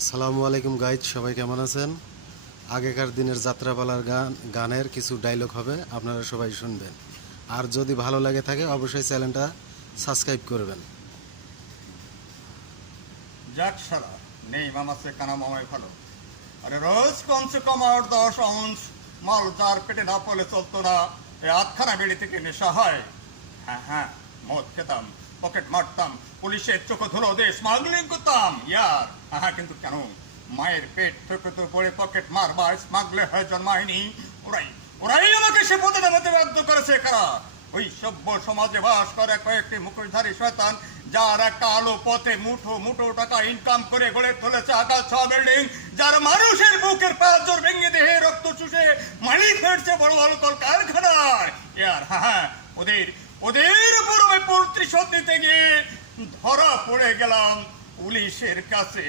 আসসালামু আলাইকুম গাইজ, সবাই কেমন আছেন? আগেকার দিনের যাত্রাপালার গানের কিছু ডায়লগ হবে, আপনারা সবাই শুনবেন। আর যদি ভালো লাগে থাকে অবশ্যই চ্যানেলটা সাবস্ক্রাইব করবেন। যাক সারা নেই মামাসে কানা মামাই ভালো। আরে রোজ কমসে কম 8-10 আউন্স মাল যার পেটে না পড়লে চলতো না। এই আধখানা বিড়ি থেকে নেশা হয়। হ্যাঁ হ্যাঁ, মদ খেতাম, পকেট মারতাম, পুলিশের চোখে ধুলো দিয়ে স্মাগলিং করতাম ইয়ার। হ্যাঁ কিন্তু কেন মায়ের পেট থেকে তো পড়ে পকেট মারবা স্মাগলে হয়ে জন্মায়নি। ওরাই ওরাই আমাকে সে পথে নামাতে বাধ্য করেছে। কারা? ওই সভ্য সমাজে বাস করে কয়েকটি মুখোশধারী শয়তান, যার একটা আলো পথে মুঠো মুঠো টাকা ইনকাম করে গড়ে তুলেছে আকাশ ছোঁয়া বিল্ডিং, যার মানুষের বুকের পাঁচজোর ভেঙে দেহে রক্ত চুষে মানি ফেটছে বড় বড় কলকারখানায় ইয়ার। হ্যাঁ ওদের ওদের উপর আমি প্রতিশোধ দিতে গিয়ে ধরা পড়ে গেলাম পুলিশের কাছে।